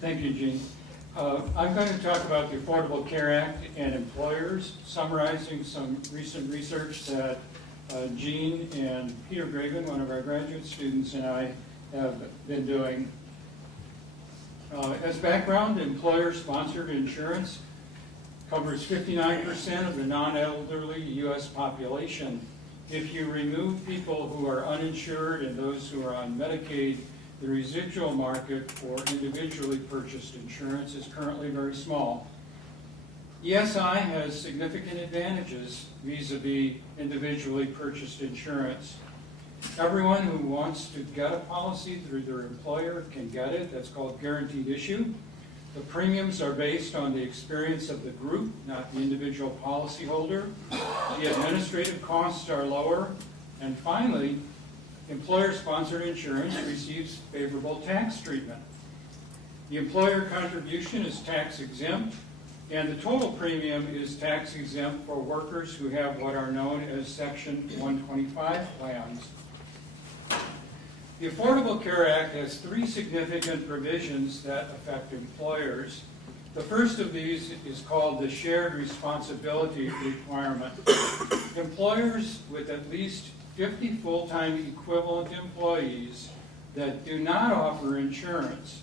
Thank you, Gene. I'm going to talk about the Affordable Care Act and employers, summarizing some recent research that Gene and Peter Graven, one of our graduate students, and I have been doing. As background, employer-sponsored insurance covers 59% of the non-elderly U.S. population. If you remove people who are uninsured and those who are on Medicaid, the residual market for individually purchased insurance is currently very small. ESI has significant advantages vis-a-vis individually purchased insurance. Everyone who wants to get a policy through their employer can get it. That's called guaranteed issue. The premiums are based on the experience of the group, not the individual policyholder. The administrative costs are lower. And finally, employer-sponsored insurance receives favorable tax treatment. The employer contribution is tax exempt, and the total premium is tax exempt for workers who have what are known as Section 125 plans. The Affordable Care Act has three significant provisions that affect employers. The first of these is called the shared responsibility requirement. Employers with at least 50 full-time equivalent employees that do not offer insurance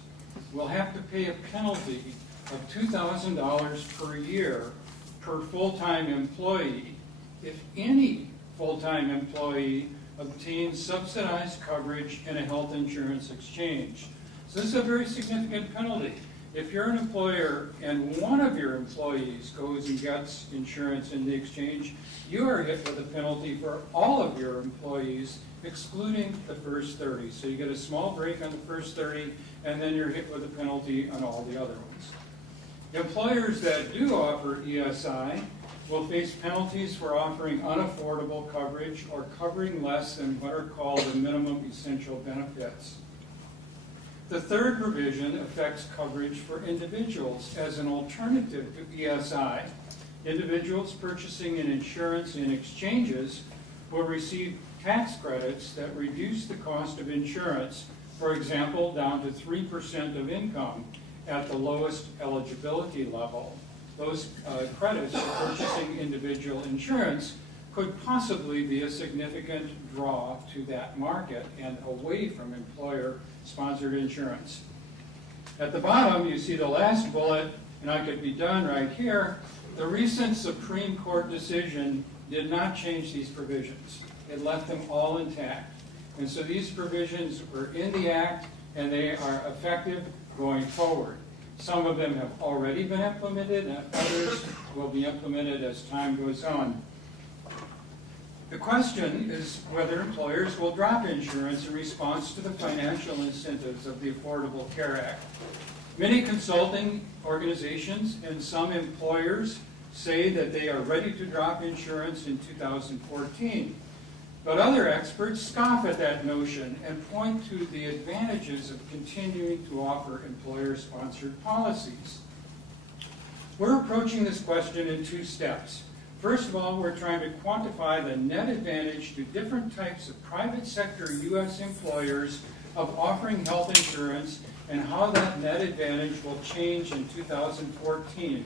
will have to pay a penalty of $2,000 per year per full-time employee if any full-time employee obtains subsidized coverage in a health insurance exchange. So this is a very significant penalty. If you're an employer and one of your employees goes and gets insurance in the exchange, you are hit with a penalty for all of your employees, excluding the first 30. So you get a small break on the first 30, and then you're hit with a penalty on all the other ones. Employers that do offer ESI will face penalties for offering unaffordable coverage or covering less than what are called the minimum essential benefits. The third provision affects coverage for individuals as an alternative to ESI. Individuals purchasing an insurance in exchanges will receive tax credits that reduce the cost of insurance, for example, down to 3% of income at the lowest eligibility level. Those credits for purchasing individual insurance could possibly be a significant draw to that market and away from employer-sponsored insurance. At the bottom, you see the last bullet, and I could be done right here. The recent Supreme Court decision did not change these provisions. It left them all intact. And so these provisions were in the Act, and they are effective going forward. Some of them have already been implemented, and others will be implemented as time goes on. The question is whether employers will drop insurance in response to the financial incentives of the Affordable Care Act. Many consulting organizations and some employers say that they are ready to drop insurance in 2014. But other experts scoff at that notion and point to the advantages of continuing to offer employer-sponsored policies. We're approaching this question in two steps. First of all, we're trying to quantify the net advantage to different types of private sector U.S. employers of offering health insurance and how that net advantage will change in 2014.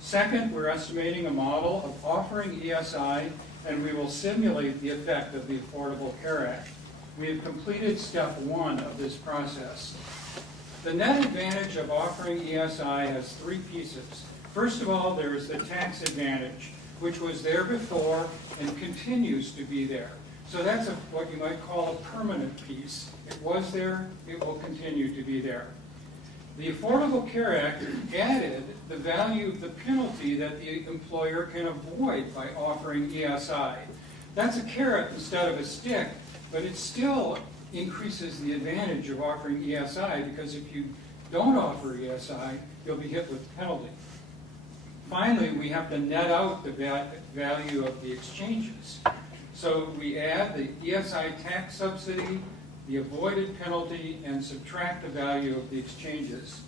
Second, we're estimating a model of offering ESI, and we will simulate the effect of the Affordable Care Act. We have completed step one of this process. The net advantage of offering ESI has three pieces. First of all, there is the tax advantage, which was there before and continues to be there. So that's what you might call a permanent piece. It was there, it will continue to be there. The Affordable Care Act added the value of the penalty that the employer can avoid by offering ESI. That's a carrot instead of a stick, but it still increases the advantage of offering ESI, because if you don't offer ESI, you'll be hit with a penalty. Finally, we have to net out the value of the exchanges. So we add the ESI tax subsidy, the avoided penalty, and subtract the value of the exchanges.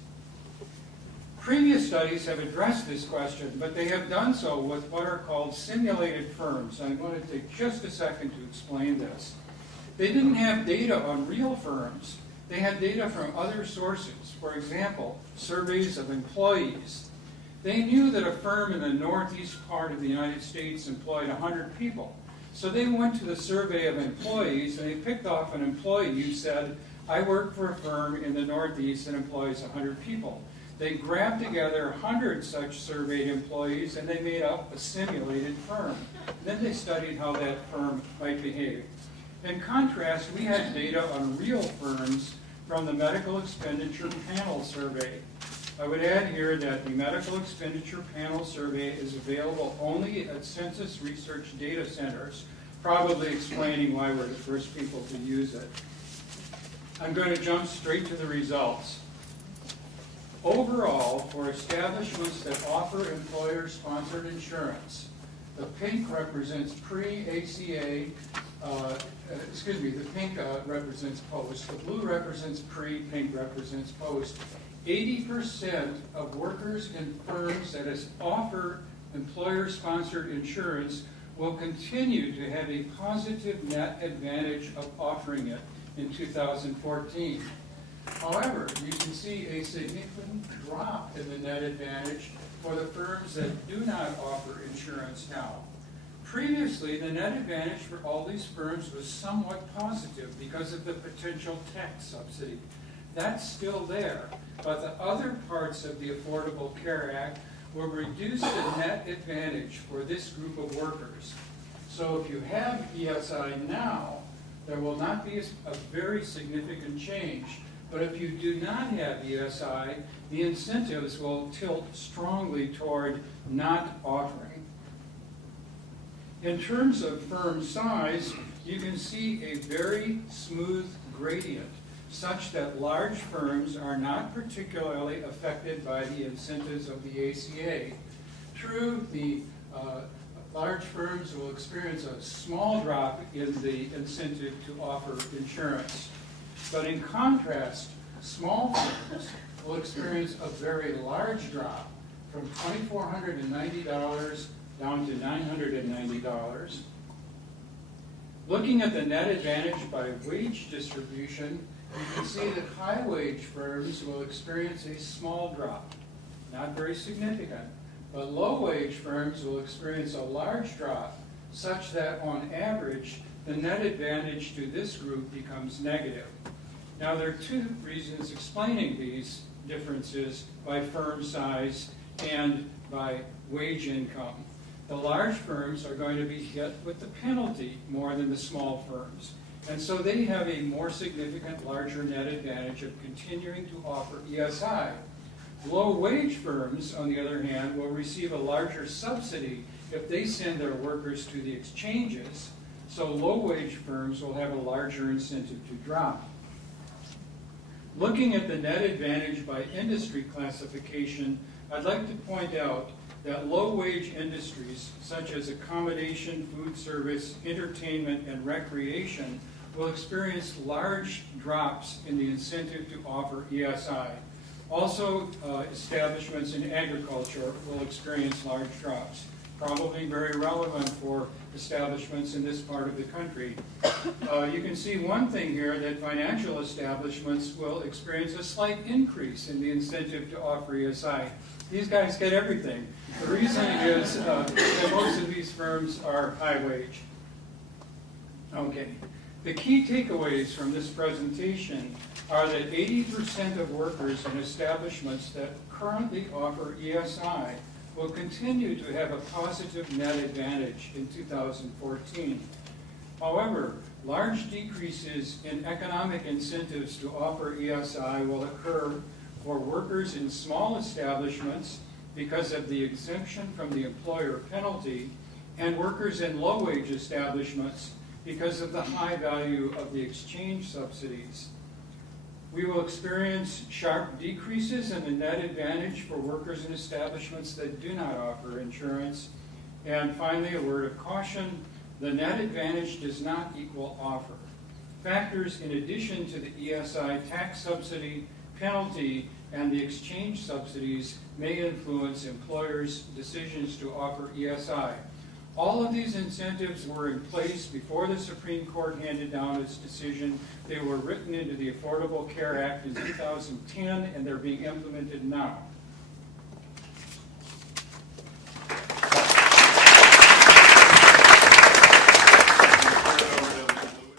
Previous studies have addressed this question, but they have done so with what are called simulated firms. I want to take just a second to explain this. They didn't have data on real firms, They had data from other sources, for example, surveys of employees. They knew that a firm in the northeast part of the United States employed 100 people. So they went to the survey of employees and they picked off an employee who said, I work for a firm in the northeast that employs 100 people. They grabbed together 100 such surveyed employees and they made up a simulated firm. Then they studied how that firm might behave. In contrast, we had data on real firms from the Medical Expenditure Panel Survey. I would add here that the Medical Expenditure Panel Survey is available only at Census Research Data Centers, probably explaining why we're the first people to use it. I'm going to jump straight to the results. Overall, for establishments that offer employer-sponsored insurance, the pink represents pre-ACA, the pink represents post, the blue represents pre, pink represents post. 80% of workers in firms that offer employer-sponsored insurance will continue to have a positive net advantage of offering it in 2014. However, you can see a significant drop in the net advantage for the firms that do not offer insurance now. Previously, the net advantage for all these firms was somewhat positive because of the potential tax subsidy. That's still there, but the other parts of the Affordable Care Act will reduce the net advantage for this group of workers. So if you have ESI now, there will not be a very significant change. But if you do not have ESI, the incentives will tilt strongly toward not offering. In terms of firm size, you can see a very smooth gradient, such that large firms are not particularly affected by the incentives of the ACA. True, the large firms will experience a small drop in the incentive to offer insurance. But in contrast, small firms will experience a very large drop from $2,490 down to $990. Looking at the net advantage by wage distribution, you can see that high-wage firms will experience a small drop, not very significant, but low-wage firms will experience a large drop, such that on average, the net advantage to this group becomes negative. Now, there are two reasons explaining these differences by firm size and by wage income. The large firms are going to be hit with the penalty more than the small firms. And so they have a more significant, larger net advantage of continuing to offer ESI. Low-wage firms, on the other hand, will receive a larger subsidy if they send their workers to the exchanges. So low-wage firms will have a larger incentive to drop. Looking at the net advantage by industry classification, I'd like to point out that low-wage industries, such as accommodation, food service, entertainment, and recreation, will experience large drops in the incentive to offer ESI. Also, establishments in agriculture will experience large drops, probably very relevant for establishments in this part of the country. You can see one thing here, that financial establishments will experience a slight increase in the incentive to offer ESI. These guys get everything. The reason is that most of these firms are high wage. Okay. The key takeaways from this presentation are that 80% of workers in establishments that currently offer ESI will continue to have a positive net advantage in 2014. However, large decreases in economic incentives to offer ESI will occur for workers in small establishments because of the exemption from the employer penalty, and workers in low-wage establishments because of the high value of the exchange subsidies. We will experience sharp decreases in the net advantage for workers in establishments that do not offer insurance. And finally, a word of caution, the net advantage does not equal offer. Factors in addition to the ESI tax subsidy, penalty, and the exchange subsidies may influence employers' decisions to offer ESI. All of these incentives were in place before the Supreme Court handed down its decision. They were written into the Affordable Care Act in 2010, and they're being implemented now.